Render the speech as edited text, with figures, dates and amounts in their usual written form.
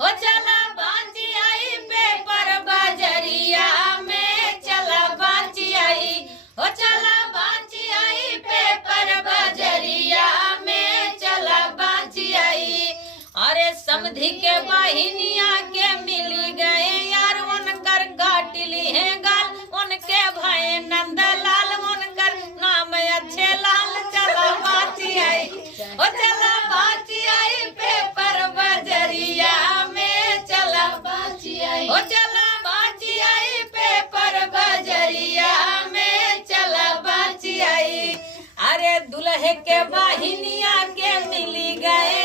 हो चला बांची आई पेपर बजरिया में चला बांची आई हो चला बांची आई पेपर बजरिया में चला बांची आई। अरे समधी के बहिनिया के मिल गए यार उनकर गाटिली है गाल उनके भाई नंदलाल उनकर नाम अच्छे लाल चला बांची आई ओ चला बांची आई पेपर बजरिया में चला बांची आई ओ चला बांची आई पेपर बजरिया में चला बांची आई। अरे दुल्हे के बहिनिया के मिली गए